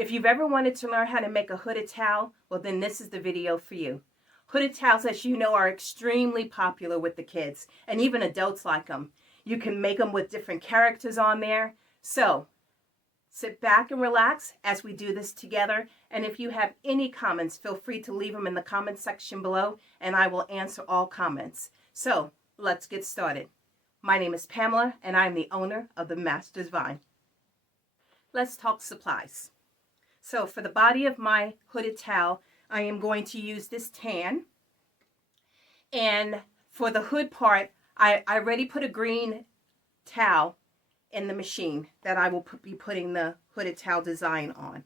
If you've ever wanted to learn how to make a hooded towel, well then this is the video for you. Hooded towels, as you know, are extremely popular with the kids, and even adults like them. You can make them with different characters on there. So sit back and relax as we do this together. And if you have any comments, feel free to leave them in the comment section below, and I will answer all comments. So let's get started. My name is Pamela, and I'm the owner of the Master's Vine. Let's talk supplies. So for the body of my hooded towel, I am going to use this tan. And for the hood part, I already put a green towel in the machine that I will be putting the hooded towel design on.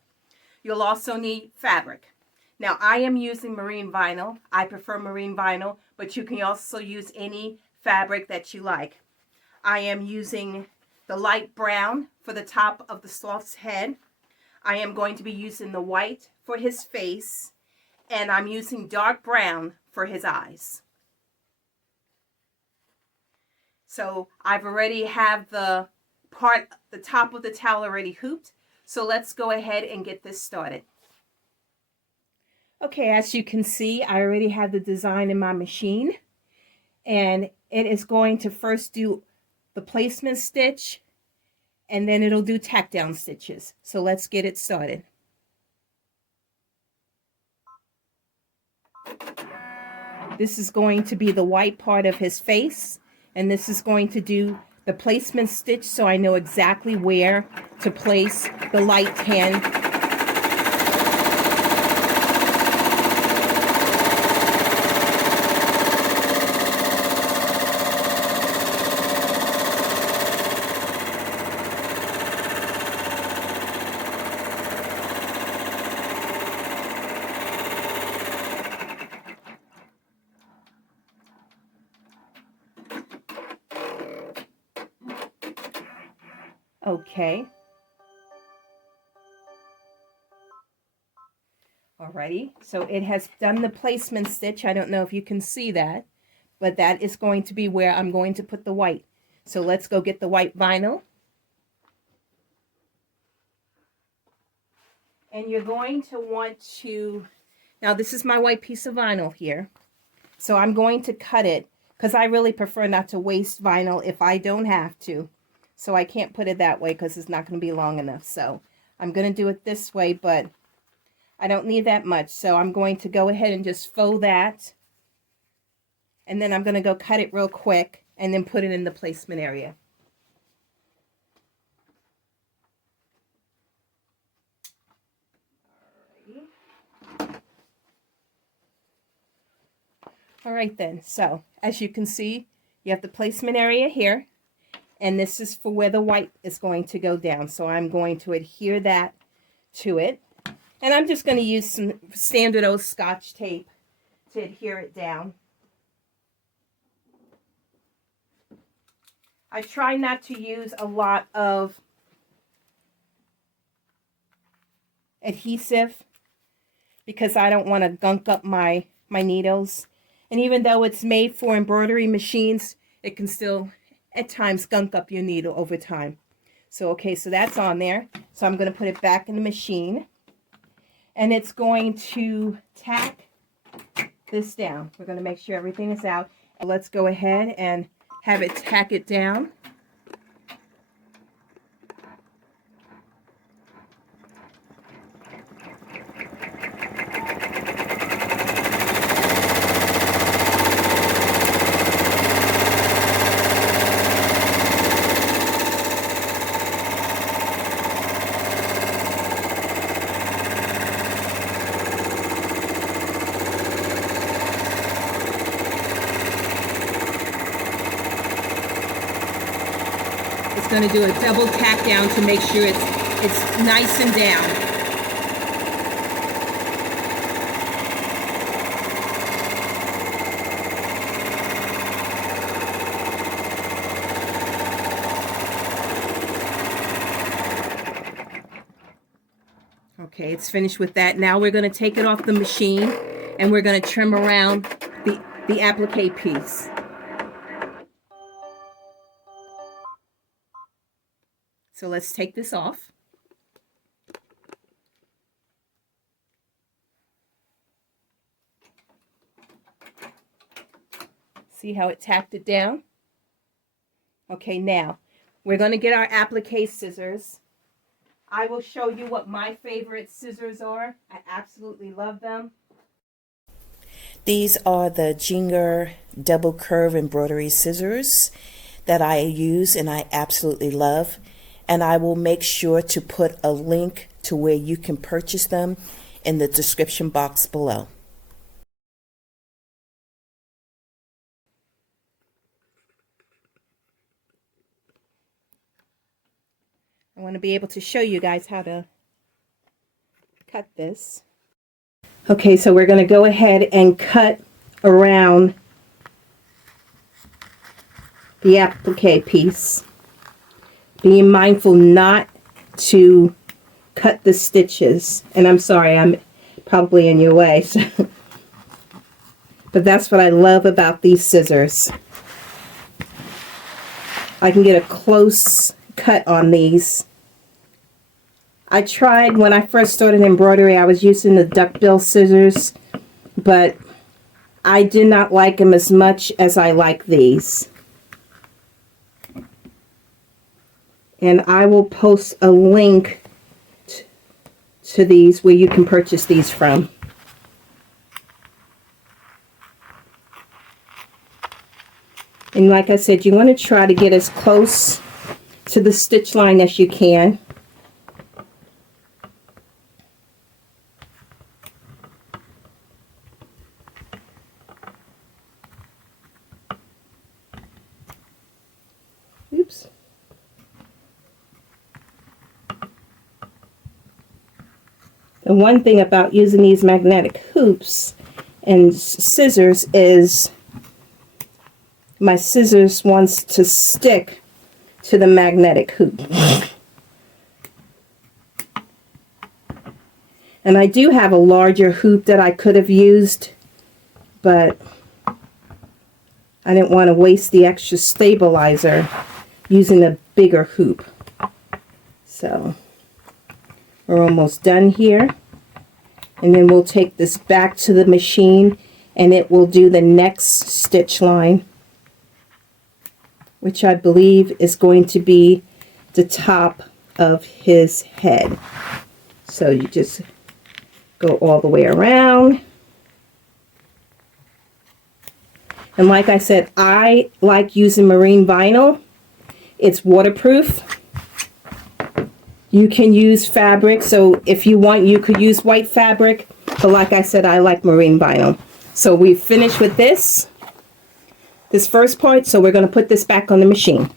You'll also need fabric. Now I am using marine vinyl. I prefer marine vinyl, but you can also use any fabric that you like. I am using the light brown for the top of the sloth's head. I am going to be using the white for his face, and I'm using dark brown for his eyes. So I've already have the top of the towel already hooped. So let's go ahead and get this started. Okay, as you can see, I already have the design in my machine, and it is going to first do the placement stitch, and then it'll do tack down stitches. So let's get it started. This is going to be the white part of his face, and this is going to do the placement stitch, so I know exactly where to place the light tan. Okay. Alrighty, so it has done the placement stitch. I don't know if you can see that, but that is going to be where I'm going to put the white. So let's go get the white vinyl. And you're going to want to, now this is my white piece of vinyl here. So I'm going to cut it because I really prefer not to waste vinyl if I don't have to. So I can't put it that way because it's not going to be long enough. So I'm going to do it this way, but I don't need that much. So I'm going to go ahead and just faux that. And then I'm going to go cut it real quick and then put it in the placement area. All right then. So as you can see, you have the placement area here. And this is for where the white is going to go down. So I'm going to adhere that to it. And I'm just going to use some standard old Scotch tape to adhere it down. I try not to use a lot of adhesive because I don't want to gunk up my needles. And even though it's made for embroidery machines, it can still at times gunk up your needle over time. So okay, so that's on there. So I'm going to put it back in the machine, and it's going to tack this down. We're going to make sure everything is out. Let's go ahead and have it tack it down. It's going to do a double tack down to make sure it's nice and down. Okay, it's finished with that. Now we're going to take it off the machine and we're going to trim around the applique piece. So let's take this off. See how it tacked it down? Okay, now we're going to get our applique scissors. I will show you what my favorite scissors are. I absolutely love them. These are the Ginger double curve embroidery scissors that I use and I absolutely love. And I will make sure to put a link to where you can purchase them in the description box below. I want to be able to show you guys how to cut this. Okay, so we're going to go ahead and cut around the applique piece, being mindful not to cut the stitches. And I'm sorry, I'm probably in your way. So. But that's what I love about these scissors. I can get a close cut on these. I tried when I first started embroidery, I was using the duckbill scissors, but I did not like them as much as I like these. And I will post a link to these where you can purchase these from. And like I said, you want to try to get as close to the stitch line as you can. Oops. The one thing about using these magnetic hoops and scissors is my scissors wants to stick to the magnetic hoop. And I do have a larger hoop that I could have used, but I didn't want to waste the extra stabilizer using a bigger hoop. So we're almost done here. And then we'll take this back to the machine and it will do the next stitch line, which I believe is going to be the top of his head. So you just go all the way around. And like I said, I like using marine vinyl. It's waterproof. You can use fabric, so if you want, you could use white fabric. But like I said, I like marine vinyl. So we've finished with this first part, so we're going to put this back on the machine.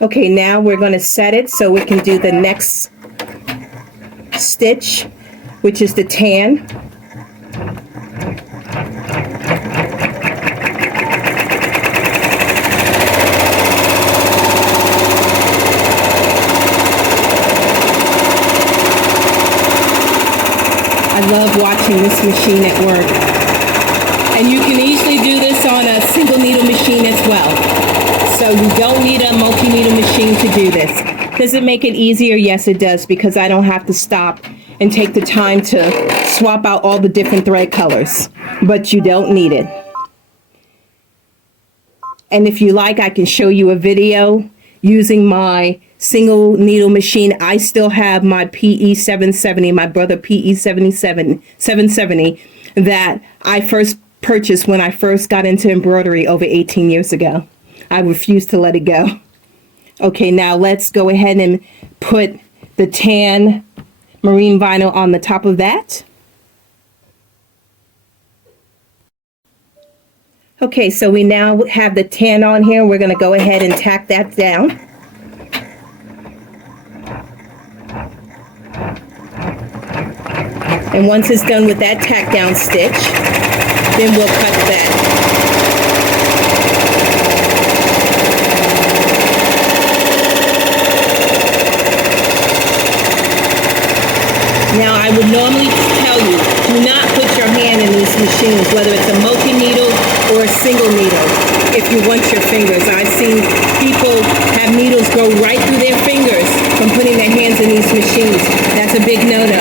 Okay, now we're going to set it so we can do the next stitch, which is the tan. I love watching this machine at work. And you can easily do this on a single needle machine as well. So you don't need a multi-needle machine to do this. Does it make it easier? Yes, it does, because I don't have to stop and take the time to swap out all the different thread colors. But you don't need it. And if you like, I can show you a video using my single needle machine. I still have my PE 770, my brother PE 770 that I first purchased when I first got into embroidery over 18 years ago. I refuse to let it go. Okay, now let's go ahead and put the tan marine vinyl on the top of that. Okay, so we now have the tan on here. We're going to go ahead and tack that down. And once it's done with that tack down stitch, then we'll cut that. Now I would normally tell you, do not put your hand in these machines, whether it's a multi-needle or a single needle, if you want your fingers. I've seen people have needles go right through their fingers from putting their hands in these machines. That's a big no-no.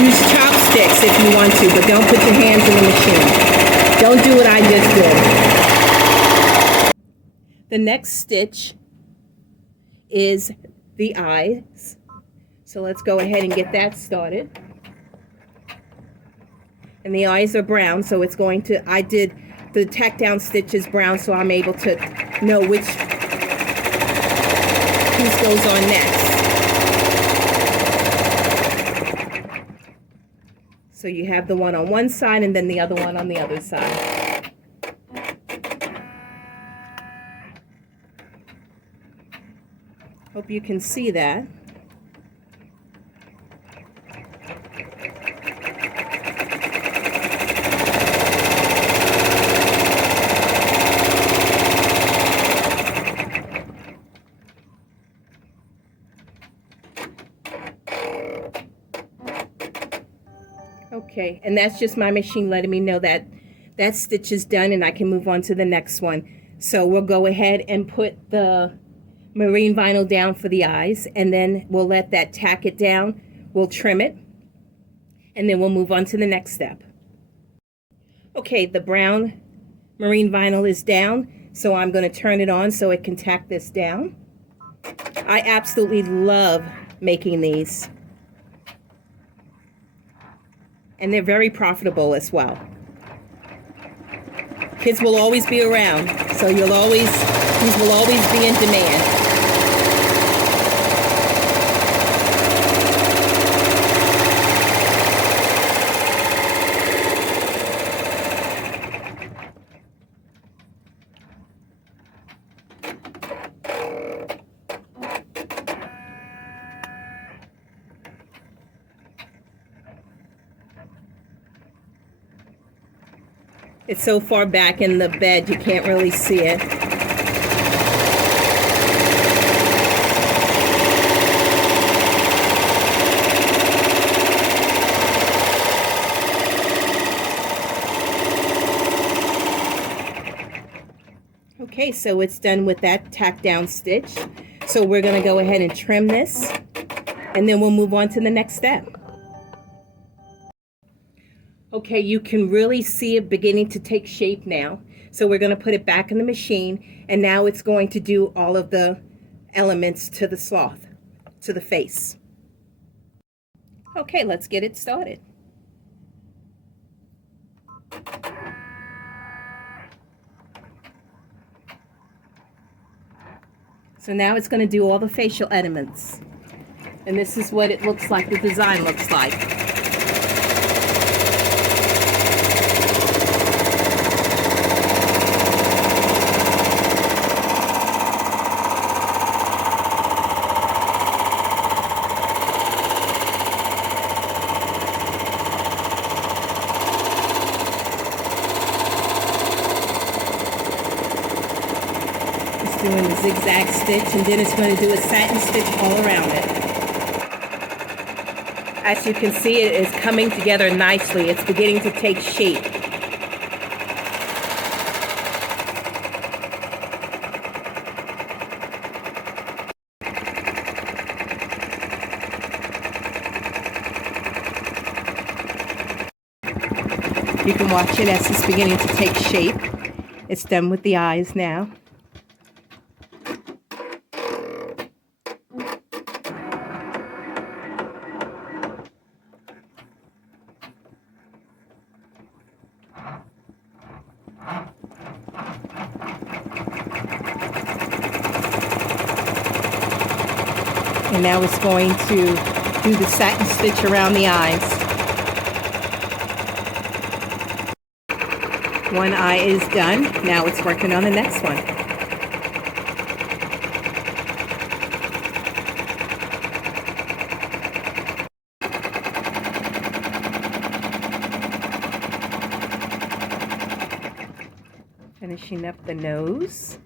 Use chopsticks if you want to, but don't put your hands in the machine. Don't do what I just did. The next stitch is the eyes. So let's go ahead and get that started. And the eyes are brown, so it's going to, I did the tack down stitches brown, so I'm able to know which piece goes on next. So you have the one on one side and then the other one on the other side. Hope you can see that. Okay, and that's just my machine letting me know that that stitch is done and I can move on to the next one. So we'll go ahead and put the marine vinyl down for the eyes, and then we'll let that tack it down. We'll trim it, and then we'll move on to the next step. Okay, the brown marine vinyl is down, so I'm going to turn it on so it can tack this down. I absolutely love making these. And they're very profitable as well. Kids will always be around, so these will always be in demand. It's so far back in the bed you can't really see it. Okay, so it's done with that tack down stitch. So we're going to go ahead and trim this, and then we'll move on to the next step. Okay, you can really see it beginning to take shape now. So we're going to put it back in the machine, and now it's going to do all of the elements to the sloth, to the face. Okay, let's get it started. So now it's going to do all the facial elements. And this is what it looks like, the design looks like. Doing the zigzag stitch, and then it's going to do a satin stitch all around it. As you can see, it is coming together nicely. It's beginning to take shape. You can watch it as it's beginning to take shape. It's done with the eyes now. And now it's going to do the satin stitch around the eyes. One eye is done. Now it's working on the next one. Finishing up the nose.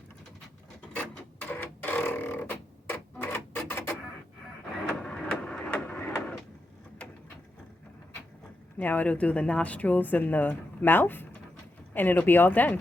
Now it'll do the nostrils and the mouth, and it'll be all done.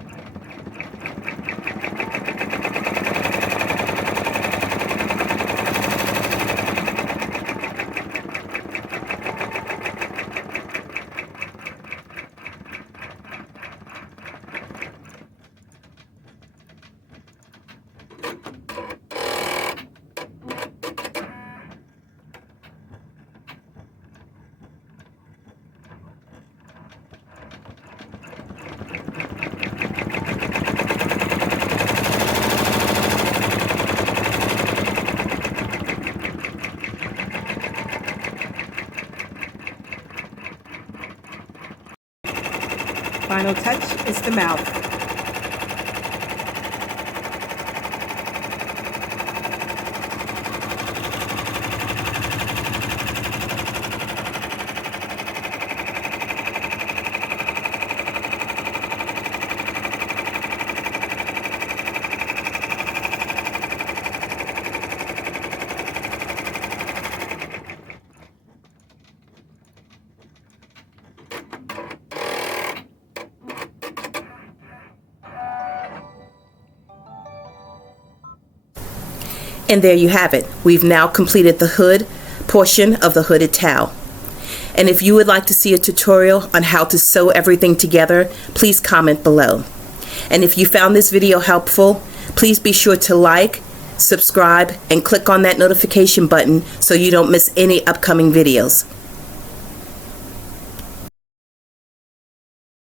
Final touch is the mouth. And there you have it. We've now completed the hood portion of the hooded towel. And if you would like to see a tutorial on how to sew everything together, please comment below. And if you found this video helpful, please be sure to like, subscribe, and click on that notification button so you don't miss any upcoming videos.